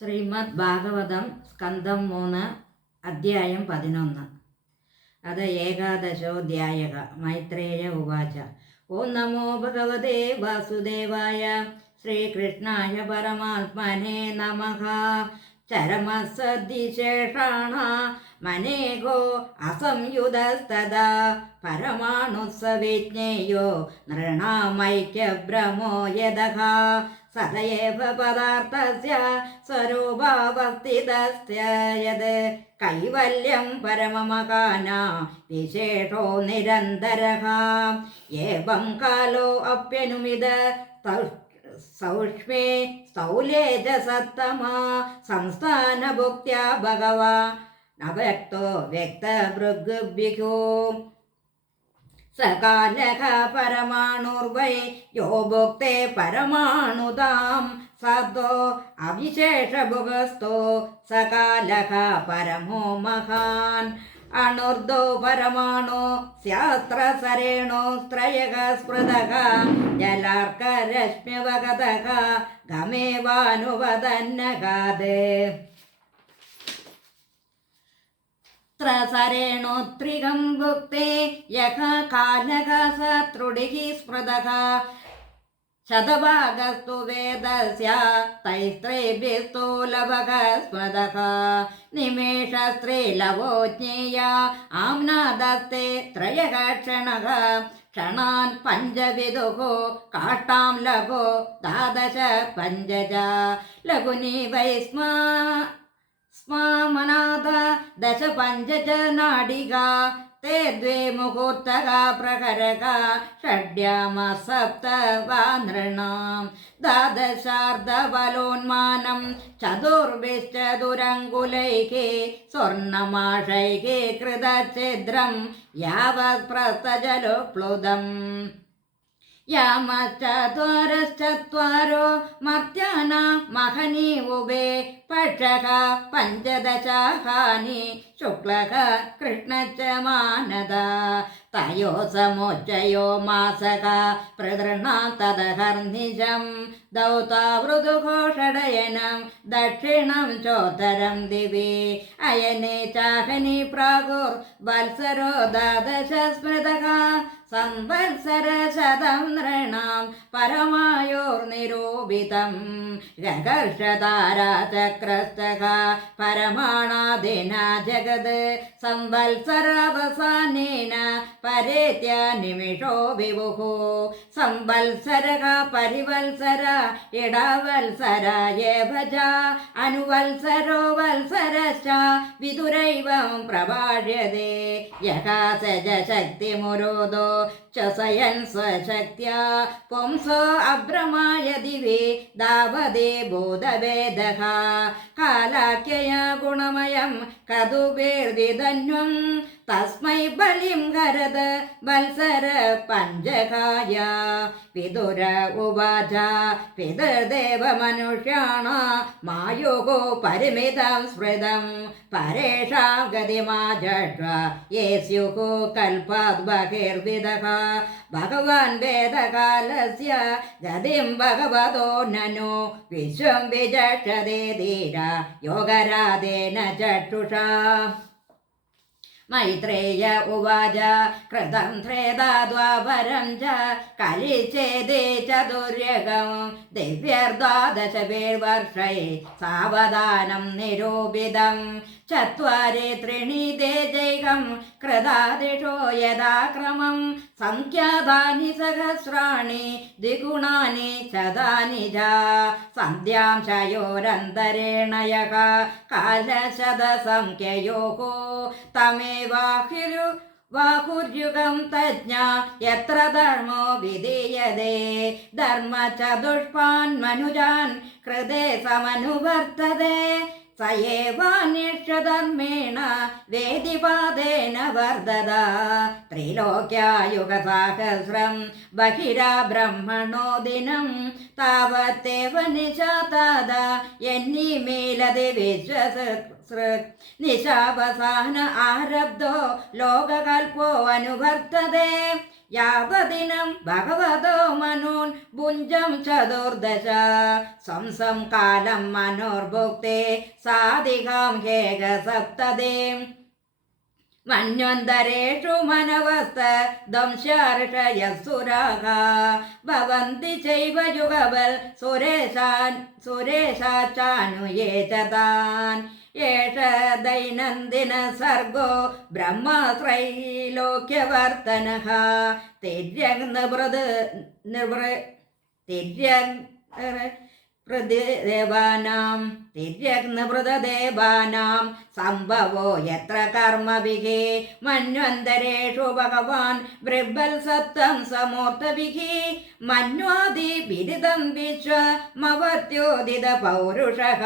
ശ്രീമദ് ഭാഗവതം സ്കന്ധം 3 അധ്യായം 11. അത് ഏകാദശോധ്യായ. മൈത്രേയ ഉവാച. ഓം നമോ ഭഗവതേ വാസുദേവായ. ശ്രീകൃഷ്ണായ പരമാത്മനെ നമഃ. ചരമസദ്വിശേഷാണ മനേകോ അസംയുതസ്തദാ പരമാണുസവിജ്ഞേയോ നൃണാമൈക്യഭ്രമോ യദഃ സദയേവ പദാർത്ഥസ്യ സ്വരൂപാവസ്ഥിതസ്യ യത് കൈവല്യം പരമമകാന വിശേഷോ നിരന്തരഃ ഏവം കാലോ അപ്യനുമിത സൗഷ്മേ സ്ഥൗലേജസത്തമാ സംസ്ഥാനഭുക്ത്യാ ഭഗവാൻ അവ്യക്തോ വ്യക്തഭൃഗുഭ്യുഃ സകാലഃ പരമാണുർവൈ യോ ഭുക്തേ പരമാണുതാം സദോ അവിശേഷഭുഗസ്തോ സകാലഃ പരമോ മഹാൻ അണുർദോ പരമാണോ സ്യാസ്ത്രസരേണോ സ്ത്രയഃ സ്മൃതഃ ജലാർക്കരശ്മ്യവഗതഃ ഗമേവാനുവദന്നഗാത് ത്രസരേണോത്രികം ഭുക്തേ യഃ കാലഃ സത്രുഡിഃ സ്മൃതഃ ശതഭാഗസ്തു വേദസ്യ തൈസ്ത്രേഭ്യസ്തു ലഭഃ സ്മൃതഃ നിമേഷസ്ത്രീലവോ ജ്ഞേയ ആംനാദസ്തേ ത്രയഃ ക്ഷണഃ ക്ഷണാൻ പഞ്ചവിദുഃ കാഷ്ടാം ലഘോ ദ്വാദശ പഞ്ചജ ലഘുനി വൈ സ്മമനാദ ദശ പഞ്ചജ നാഡികാ ते द्वे मुहूर्तः प्रहरः षड्याम सप्त वा नृणां द्वादशार्धबलोन्मानं चतुर्भिश्चतुरङ्गुलैः स्वर्णमाशैः कृतच्छिद्रं यावत् प्रस्थजलोप्लुतम् यामश्चत्वारश्चत्वारो मर्त्याना महनी उभे पक्षः पञ्चदशाहानि शुक्लः कृष्णश्च मानदा तयो समुच्चयो मासः प्रदृढां तदहर्निशं दौतावृदुघोषडयनं दक्षिणं चोत्तरं दिवि अयने चाहनि प्रागुर्वत्सरो द्वादश स्मृतः संवत्सरशतं नृणां परमायोर्निरूपितं गगर्षताराचक्रस्तः परमाणादिना जगत् संवत्सरावसानेन परेत्य निमिषो विभुः संवत्सरः परिवत्सर इडावत्सर एव च अनुवत्सरो वत्सरश्च विदुरैवं प्रभाष्यते यः स च शक्तिमुरोदो चयन् स्वशक्त्या पुंसो अभ्रमाय दिवि दावदे बोधभेदः कालाख्यय गुणमयं कदुभिर्विधन्वं तस्मै बलिं हरद वत्सर पञ्चकाय विदुर उवाच पितर्देव मनुष्याणामायुः परिमितं स्मृतं परेषां गतिमाजष्व ये स्युः कल्पाद् बहिर्विदः भगवान् वेदकालस्य गतिं भगवतो ननु विश्वं विचक्षते धीरा योगराधेन चक्षुषा मैत्रेय उवाच कृतं त्रेधा द्वापरं च कलिचेदे चतुर्युगं दिव्यर्द्वादशभिर्वर्षै सावधानं निरूपितं चत्वारि त्रीणि तेजैकं कृतादिशो यदाक्रमं संख्यातानि सहस्राणि द्विगुणानि शतानि च सन्ध्यां शयोरन्तरेण यः कालशतसंख्ययोः तमेवाहुर्युगं तज्ञ यत्र धर्मो विधीयते धर्मचतुष्पान् मनुजान् कृते समनुवर्तते स एवानिष्यधर्मेण वेदिपादेन वर्धदा त्रैलोक्यायुगसहस्रं बहिरा ब्रह्मणो दिनं तावत्तेव निशाताद यन्निमीलति विश्वस निशावसान आरब्धो लोककल्पो अनुवर्तते യാവദിനം ഭഗവതോ മനോൻ ഭുഞ്ചം ചതുർദശ സംസം കാലം മനോർഭുക്തേ സാധികാം ഹേക സപ്തദേ മന്വന്തരേഷു മനവസ്ത ദംശർഷയസുരാഃ ഭവന്തി ചൈവ യുഗവൽ സുരേശാചാനുയേ ച താൻ ഏഷ ദൈനംദിന സർഗോ ബ്രഹ്മത്രൈലോക്യവർത്തനഃ തിര്യഗ് തിര്യഗ്നൃതദേവാനാം സംഭവോ യത്ര കർമ്മഭിः മന്വന്തരേഷു ഭഗവാൻ വൃബൽ സപ്തം സമൂർത്തഭിः മന്വാദി വിദിതം വിശ്വമവത്യോദിത പൗരുഷः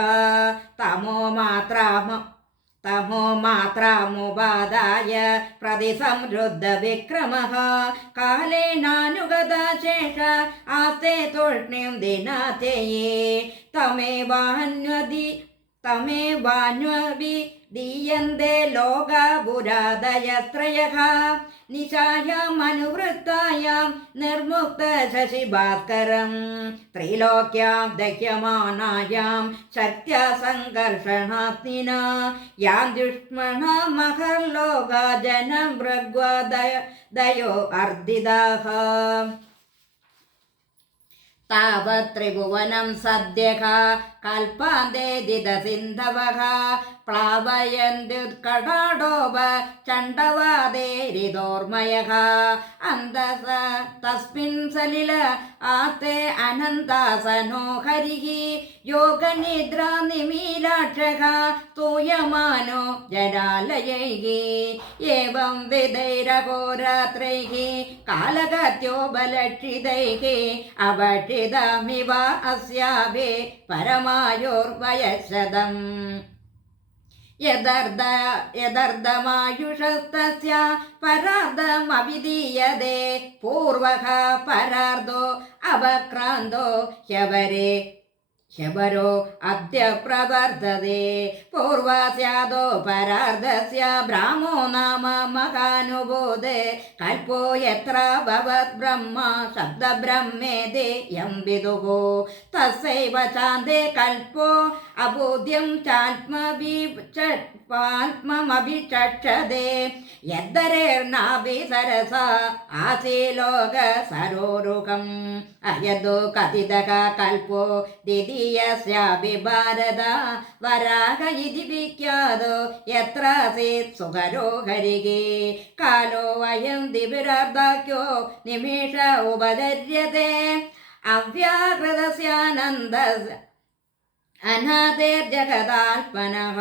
തമോ മാത്രാമുപാദായ പ്രതിസംരുദ്ധ വിക്രമഃ കാലേനാനുഗത ശേഷ ആസ്തേ തൂഷ്ണീം ദിനാത്യയേ തമേവാന്വദീയന്തെ ലോകാപുരാദയത്രയഃ നിശായാം അനുവൃത്തായാം നിർമുക്ത ശശിഭാസ്കരം ത്രിലോക്യാം ദഹ്യമാനായാം ശക്ത്യാ സംഘർഷണാഗ്നിനാ യാം ദുഷ്മണ മഹർലോകാ ജനം ഭൃഗ്വദയോ അർദ്ധിതാഃ താവത് ത്രിഭുവനം സദ്യഃ കൽപ്പാന്തേ ദിതസിന്ധവഃ പ്ലാവയന്ത്യുത്കടാടോപ ചണ്ഡവാദേരിതോർമയഃ അന്തസ തസ്മിൻ സലില ആസ്തേ അനന്താസനോ ഹരിഃ യോഗനിദ്രാ നിമീലാക്ഷഃ സ്തൂയമാനോ ജരാലയൈഃ ഏവം വിധൈരഹോരാത്രൈഃ കാലഗത്യോപലക്ഷിതൈഃ അവക്ഷിതാമിവ അസ്യാഭി പരമായോർവയശതം യദർദ്ധമായുഷസ്തസ്യ പരാർദ്ധമവിധീയതേ പൂർവഃ പരാർദ്ധോ അവക്രാന്തോ ശബരോ അദ്യ പ്രവർത്തതേ പൂർവസ്യാദോ പരാർദ്ധസ്യ ബ്രാഹ്മോ നാമ മഹാനുബോധേ കൽപ്പോ യത്ര ഭവത് ബ്രഹ്മ ശബ്ദബ്രഹ്മേതി യം വിദുഃ തസ്യൈവ ചാന്തേ കൽപ്പോ അബോധ്യം ചാത്മമഭിചക്ഷതേ യദ്ധരേർനാഭിസരസ ആസീ ലോക സരോരുഹം അയദോ കഥിതഃ കൽപ്പോ ദ്വിതീയസ്യാപി ഭാരത വരാഹ ഇതി വിഖ്യാതോ യത്രാസീത് സുഖരോ ഹരിഃ കാലോ അയം ദിവിരാർദ്ധാഖ്യോ നിമിഷ ഉപചര്യത്തെ അവ്യാകൃതസ്യാനന്ദസ്യ അനാദേർജഗതാൽപനഃ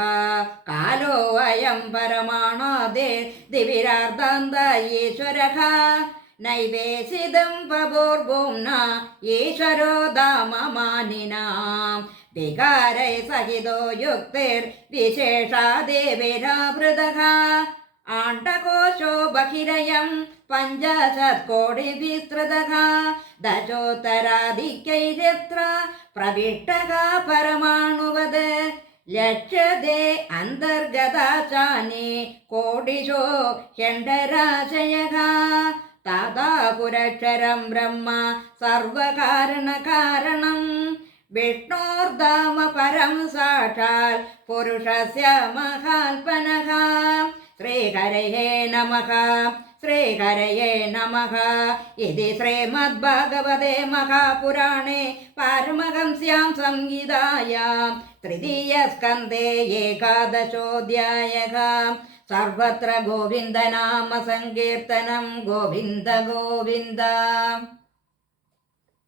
കാലോ അയം പരമാണാദേർദിവിരാർദ്ധാന്ത ഈശ്വരഃ നൈവേശിതം പവോർഭൂമ്ന ഈശ്വരോ ധാമമാനിനാം വികാരൈ സഹിതോ യുക്തിർവിശേഷാദേവിരാവൃതഃ ആണ്ഡകോശോ ബഹിരയം പഞ്ചശത്കോടിവിസ്തൃതഃ ദശോത്തരാധിക്യൈര്യത്ര പ്രവിഷ്ടഃ പരമാണുവത് ലക്ഷ്യതേ അന്തർഗതാചാനി കോടിശോ ഹ്യണ്ടരാശയഃ തഥാ പുരക്ഷരം ബ്രഹ്മ സർവകാരണകാരണം വിഷ്ണോർധാമ പരം സാക്ഷാൽ പുരുഷസ്യ മഹാൽപനഃ ശ്രീഹരയേ നമഃ ശ്രീഹരയേ നമഃ ഇതി ശ്രീമദ്ഭാഗവതേ മഹാപുരാണേ പാരമഹംസ്യാം സംഹിതായാം തൃതീയസ്കന്ധേ ഏകാദശോऽധ്യായഃ സർവത്ര ഗോവിന്ദനാമ സങ്കീർത്തനം ഗോവിന്ദ ഗോവിന്ദ.